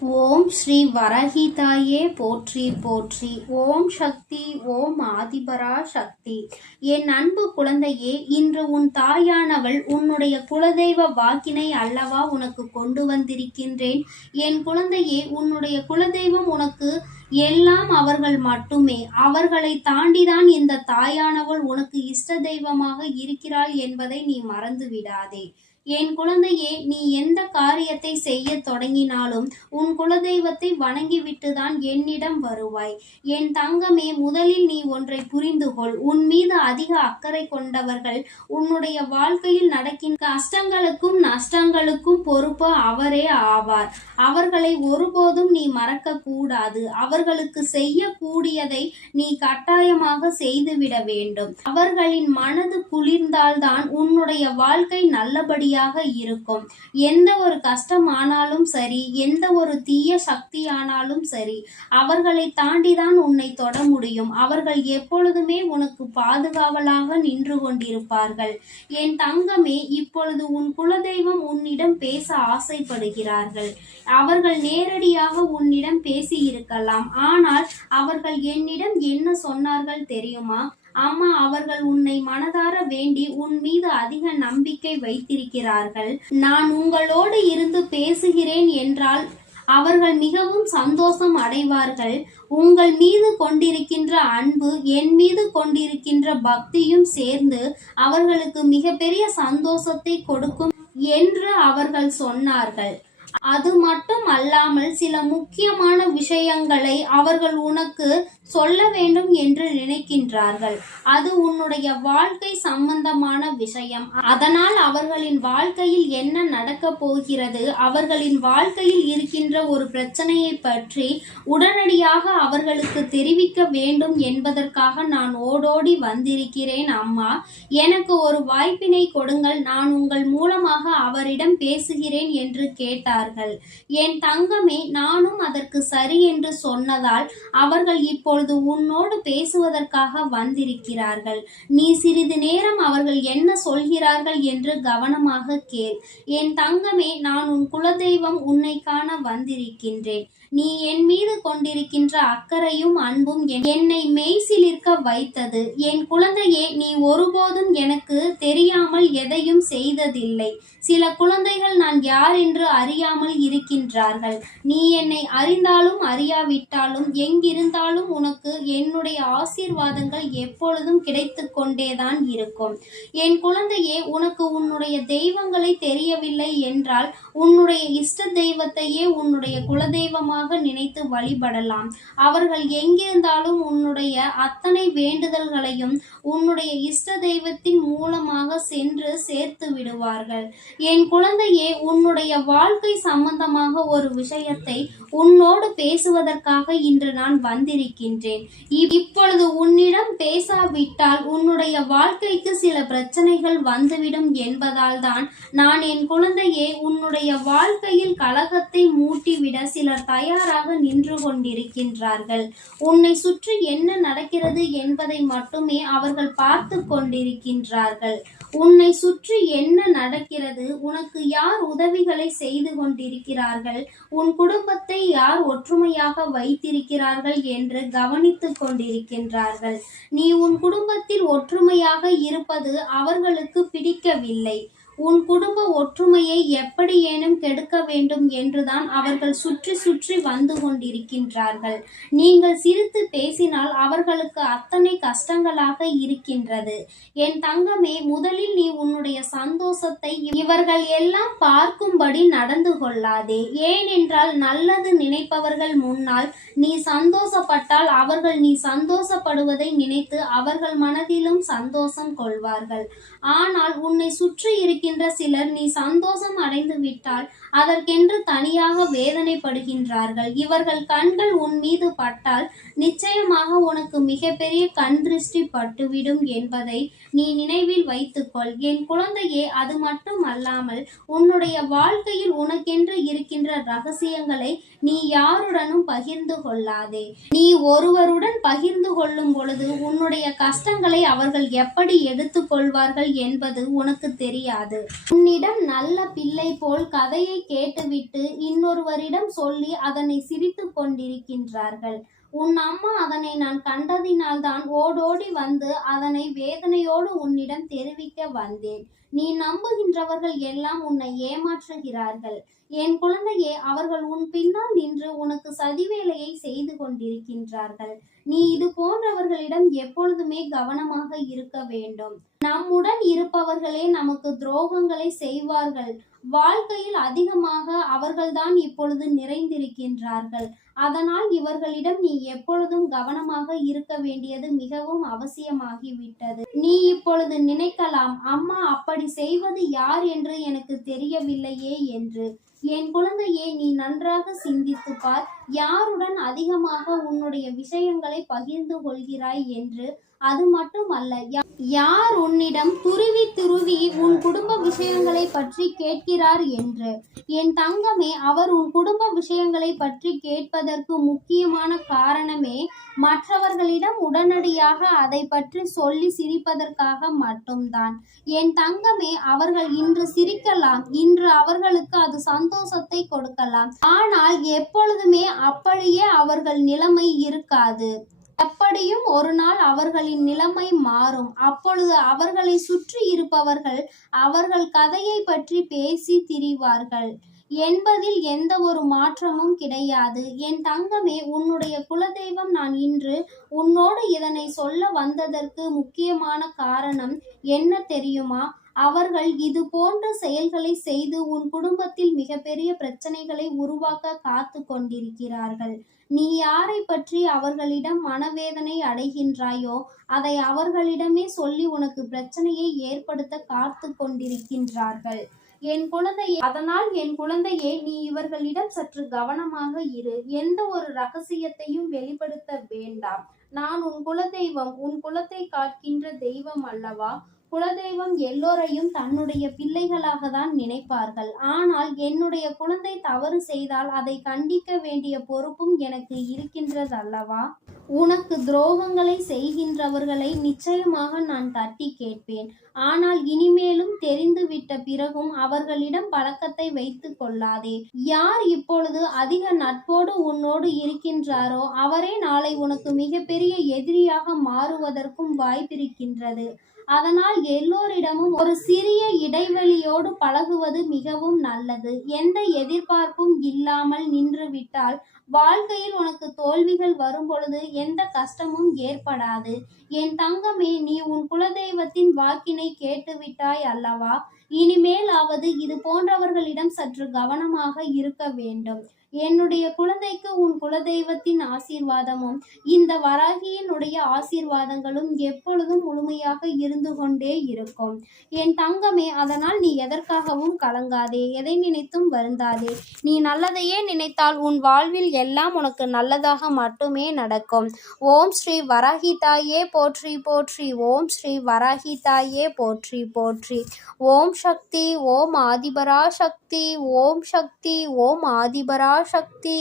ஓம் ஸ்ரீ வரஹிதாயே போற்றி போற்றி. ஓம் சக்தி, ஓம் ஆதிபரா சக்தி. என் அன்பு குழந்தையே, இன்று உன் தாயானவள் உன்னுடைய குலதெய்வ வாக்கினை அல்லவா உனக்கு கொண்டு வந்திருக்கின்றேன். என் குழந்தையே, உன்னுடைய குலதெய்வம் உனக்கு எல்லாம் அவர்கள் மட்டுமே. அவர்களை தாண்டிதான் இந்த தாயானவள் உனக்கு இஷ்ட தெய்வமாக இருக்கிறாள் என்பதை நீ மறந்து விடாதே. என் குழந்தையே, நீ எந்த காரியத்தை செய்ய தொடங்கினாலும் உன் குலதெய்வத்தை வணங்கிவிட்டுதான் என்னிடம் வருவாய். என் தங்கமே, முதலில் நீ ஒன்றை புரிந்து கொள். உன் மீது அதிக அக்கறை கொண்டவர்கள் உன்னுடைய வாழ்க்கையில் நடக்கின்ற கஷ்டங்களுக்கும் நஷ்டங்களுக்கும் பொறுப்பு அவரே ஆவார். அவர்களை ஒருபோதும் நீ மறக்க கூடாது. அவர்களுக்கு செய்யக்கூடியதை நீ கட்டாயமாக செய்துவிட வேண்டும். அவர்களின் மனது குளிர்ந்தால்தான் உன்னுடைய வாழ்க்கை நல்லபடியாக இருக்கும். எந்த ஒரு கஷ்டம் ஆனாலும் சரி, எந்த ஒரு தீய சக்தி ஆனாலும் சரி, அவர்களை தாண்டிதான் உன்னை தொட முடியும். அவர்கள் எப்பொழுதுமே உனக்கு பாதுகாவலாக நின்று கொண்டிருப்பார்கள். என் தங்கமே, இப்பொழுது உன் குலதெய்வம் உன்னிடம் பேச ஆசைப்படுகிறார்கள். அவர்கள் நேரடியாக உன்னிடம் பேசி இருக்கலாம். ஆனால் அவர்கள் என்னிடம் என்ன சொன்னார்கள் தெரியுமா? அம்மா, அவர்கள் உன்னை மனதார வேண்டி உன் மீது அதிக நம்பிக்கை வைத்திருக்கிறார்கள். நான் உங்களோடு இருந்து பேசுகிறேன் என்றால் அவர்கள் மிகவும் சந்தோஷம் அடைவார்கள். உங்கள் மீது கொண்டிருக்கின்ற அன்பு, என் மீது கொண்டிருக்கின்ற பக்தியும் சேர்ந்து அவர்களுக்கு மிகப்பெரிய சந்தோஷத்தை கொடுக்கும் என்று அவர்கள் சொன்னார்கள். அது மட்டும் அல்லாமல் சில முக்கியமான விஷயங்களை அவர்கள் உனக்கு சொல்ல வேண்டும் என்று நினைக்கின்றார்கள். அது உன்னுடைய வாழ்க்கை சம்பந்தமான விஷயம். அதனால் அவர்களின் வாழ்க்கையில் என்ன நடக்க போகிறது, அவர்களின் வாழ்க்கையில் இருக்கின்ற ஒரு பிரச்சனையை பற்றி உடனடியாக அவர்களுக்கு தெரிவிக்க வேண்டும் என்பதற்காக நான் ஓடோடி வந்திருக்கிறேன். அம்மா, எனக்கு ஒரு வாய்ப்பினை கொடுங்கள், நான் உங்கள் மூலமாக அவரிடம் பேசுகிறேன் என்று கேட்டார்கள். என் தங்கமே, நானும் அதற்கு சரி என்று சொன்னதால் அவர்கள் இப்பொழுது உன்னோடு பேசுவதற்காக வந்திருக்கிறார்கள். நீ சிறிது நேரம் அவர்கள் என்ன சொல்கிறார்கள் என்று கவனமாக கேள். என் தங்கமே, நான் உன் குலதெய்வம், உன்னை காண வந்திருக்கின்றேன். நீ என் மீது கொண்டிருக்கின்ற அக்கறையும் அன்பும் என்னை மெய்சிலிர்க்க வைத்தது. என் குழந்தையே, நீ ஒருபோதும் எனக்கு தெரியாமல் எதையும் செய்ததில்லை. சில குழந்தைகள் நான் யார் என்று அறியாமல் இருக்கின்றார்கள். நீ என்னை அறிந்தாலும் அறியாவிட்டாலும் எங்கிருந்தாலும் உனக்கு என்னுடைய ஆசீர்வாதங்கள் எப்பொழுதும் கிடைத்து கொண்டேதான் இருக்கும். என் குழந்தையே, உனக்கு உன்னுடைய தெய்வங்களை தெரியவில்லை என்றால் உன்னுடைய இஷ்ட தெய்வத்தையே உன்னுடைய குலதெய்வமாக நினைத்து வழிபடலாம். அவர்கள் எங்கிருந்தாலும் உன்னுடைய அத்தனை வேண்டுதல்களையும் உன்னுடைய இஷ்ட தெய்வத்தின் மூலமாக சென்று சேர்த்து விடுவார்கள். என் குழந்தையே, உன்னுடைய வாழ்க்கை சம்பந்தமாக ஒரு விஷயத்தை உன்னோடு பேசுவதற்காக இன்று நான் வந்திருக்கின்றேன். இப்பொழுது உன்னிடம் பேசாவிட்டால் உன்னுடைய வாழ்க்கைக்கு சில பிரச்சனைகள் வந்துவிடும் என்பதால் தான் நான் என் குழந்தையே உன்னுடைய வாழ்க்கையில் கலகத்தை மூட்டிவிட சிலர் தயாராக நின்று கொண்டிருக்கின்றார்கள். உன்னை சுற்றி என்ன நடக்கிறது என்பதை மட்டுமே அவர்கள் பார்த்து கொண்டிருக்கின்றார்கள். உன்னை சுற்றி என்ன நடக்கிறது, உனக்கு யார் உதவிகளை செய்து கொண்டிருக்கிறார்கள், உன் குடும்பத்தை யார் ஒற்றுமையாக வைத்திருக்கிறார்கள் என்று கவனித்துக் கொண்டிருக்கின்றார்கள். நீ உன் குடும்பத்தில் ஒற்றுமையாக இருப்பது அவர்களுக்கு பிடிக்கவில்லை. உன் குடும்ப ஒற்றுமையை எப்படியேனும் கெடுக்க வேண்டும் என்றுதான் அவர்கள் சுற்றி சுற்றி வந்து கொண்டிருக்கின்றார்கள். நீங்கள் சிரித்து பேசினால் அவர்களுக்கு அத்தனை கஷ்டங்களாக இருக்கின்றது. என் தங்கமே, முதலில் நீ உன்னுடைய சந்தோஷத்தை இவர்கள் எல்லாம் பார்க்கும்படி நடந்து கொள்ளாதே. ஏனென்றால் நல்லது நினைப்பவர்கள் முன்னால் நீ சந்தோஷப்பட்டால் அவர்கள் நீ சந்தோஷப்படுவதை நினைத்து அவர்கள் மனதிலும் சந்தோஷம் கொள்வார்கள். ஆனால் உன்னை சுற்றி இருக்கின்ற சிலர் நீ சந்தோஷம் அடைந்து விட்டால் அதற்கென்று தனியாக வேதனைப்படுகின்றார்கள். இவர்கள் கண்கள் உன் மீது பட்டால் நிச்சயமாக உனக்கு மிகப்பெரிய கண் திருஷ்டி பட்டுவிடும் என்பதை நீ நினைவில் வைத்துக்கொள். என் குழந்தையே, அது மட்டும் அல்லாமல் உன்னுடைய வாழ்க்கையில் உனக்கென்று இருக்கின்ற ரகசியங்களை நீ யாருடனும் பகிர்ந்து கொள்ளாதே. நீ ஒருவருடன் பகிர்ந்து கொள்ளும் பொழுது உன்னுடைய கஷ்டங்களை அவர்கள் எப்படி எடுத்துக்கொள்வார்கள் என்பது உனக்கு தெரியாது. முடியாது. உன்னிடம் நல்ல பிள்ளை போல் கதையை கேட்டுவிட்டு இன்னொருவரிடம் சொல்லி அதனை சிரித்து கொண்டிருக்கின்றார்கள். உன் அம்மா அதனை நான் கண்டதினால்தான் ஓடோடி வந்து அதனை வேதனையோடு உன்னிடம் தெரிவிக்க வந்தேன். நீ நம்புகின்றவர்கள் எல்லாம் உன்னை ஏமாற்றுகிறார்கள். என் குழந்தையே, அவர்கள் உன் பின்னால் நின்று உனக்கு சதிவேலையை செய்து கொண்டிருக்கின்றார்கள். நீ இது போன்றவர்களிடம் எப்பொழுதுமே கவனமாக இருக்க வேண்டும். நம்முடன் இருப்பவர்களே நமக்கு துரோகங்களை செய்வார்கள். வாழ்க்கையில் அதிகமாக அவர்கள்தான் இப்பொழுது நிறைந்திருக்கின்றார்கள். அதனால் இவர்களிடம் நீ எப்பொழுதும் கவனமாக இருக்க வேண்டியது மிகவும் அவசியமாகிவிட்டது. நீ இப்பொழுது நினைக்கலாம், அம்மா அப்படி செய்வது யார் என்று எனக்கு தெரியவில்லையே என்று. என் குழந்தையே, நீ நன்றாக சிந்தித்து பார். யாருடன் அதிகமாக உன்னுடைய விஷயங்களை பகிர்ந்து கொள்கிறாய் என்று. அது மட்டுமல்ல, யார் உன்னிடம் துருவி துருவி உன் குடும்ப விஷயங்களை பற்றி கேட்கிறார் என்று. என் தங்கமே, அவர் உன் குடும்ப விஷயங்களை பற்றி கேட்பதற்கு முக்கியமான காரணமே மற்றவர்களிடம் உடனடியாக அதை பற்றி சொல்லி சிரிப்பதற்காக மட்டும்தான். என் தங்கமே, அவர்கள் இன்று சிரிக்கலாம், இன்று அவர்களுக்கு அது சந்தோஷத்தை கொடுக்கலாம். ஆனால் எப்பொழுதுமே அப்படியே அவர்கள் நிலைமை இருக்காது. எப்படியும் ஒரு நாள் அவர்களின் நிலைமை மாறும். அப்பொழுது அவர்களை சுற்றி இருப்பவர்கள் அவர்கள் கதையை பற்றி பேசி திரிவார்கள் என்பதில் எந்த ஒரு மாற்றமும் கிடையாது. என் தங்கமே, உன்னுடைய குலதெய்வம் நான் இன்று உன்னோடு இதனை சொல்ல வந்ததற்கு முக்கியமான காரணம் என்ன தெரியுமா? அவர்கள் இது போன்ற செயல்களை செய்து உன் குடும்பத்தில் மிகப்பெரிய பிரச்சனைகளை உருவாக்க காத்து கொண்டிருக்கிறார்கள். நீ யாரை பற்றி அவர்களிடம் மனவேதனை அடைகின்றாயோ அதை அவர்களிடமே சொல்லி உனக்கு பிரச்சனையை ஏற்படுத்த காத்து கொண்டிருக்கின்றார்கள். அதனால் என் குழந்தையே, நீ இவர்களிடம் சற்று கவனமாக இரு. எந்த ஒரு ரகசியத்தையும் வெளிப்படுத்த வேண்டாம். நான் உன் குலதெய்வம், உன் குலத்தை காக்கின்ற தெய்வம் அல்லவா? குலதெய்வம் எல்லோரையும் தன்னுடைய பிள்ளைகளாக தான் நினைப்பார்கள். ஆனால் என்னுடைய குழந்தை தவறு செய்தால் அதை கண்டிக்க வேண்டிய பொறுப்பும் எனக்கு இருக்கின்றது அல்லவா? உனக்கு துரோகங்களை செய்கின்றவர்களை நிச்சயமாக நான் தட்டி கேட்பேன். ஆனால் இனிமேலும் தெரிந்துவிட்ட பிறகும் அவர்களிடம் பழக்கத்தை வைத்து கொள்ளாதே. யார் இப்பொழுது அதிக நட்போடு உன்னோடு இருக்கின்றாரோ அவரே நாளை உனக்கு மிகப்பெரிய எதிரியாக மாறுவதற்கும் வாய்ப்பிருக்கின்றது. அதனால் எல்லோரிடமும் ஒரு சிறிய இடைவெளியோடு பழகுவது மிகவும் நல்லது. எந்த எதிர்பார்ப்பும் இல்லாமல் நின்றுவிட்டால் வாழ்க்கையில் உனக்கு தோல்விகள் வரும்பொழுது எந்த கஷ்டமும் ஏற்படாது. என் தங்கமே, நீ உன் குலதெய்வத்தின் வாக்கினை கேட்டுவிட்டாய் அல்லவா? இனிமேலாவது இது போன்றவர்களிடம் சற்று கவனமாக இருக்க வேண்டும். என்னுடைய குழந்தைக்கு உன் குலதெய்வத்தின் ஆசீர்வாதமும் இந்த வராகியினுடைய ஆசீர்வாதங்களும் எப்பொழுதும் முழுமையாக இருந்து கொண்டே இருக்கும். என் தங்கமே, அதனால் நீ எதற்காகவும் கலங்காதே, எதை நினைத்தும் வருந்தாதே. நீ நல்லதையே நினைத்தால் உன் வாழ்வில் எல்லாம் உனக்கு நல்லதாக மட்டுமே நடக்கும். ஓம் ஸ்ரீ வராகி தாயே போற்றி போற்றி. ஓம் ஸ்ரீ வராகி தாயே போற்றி போற்றி. ஓம் சக்தி, ஓம் ஆதிபரா சக்தி. ஓம் சக்தி, ஓம் ஆதிபரா சக்தி.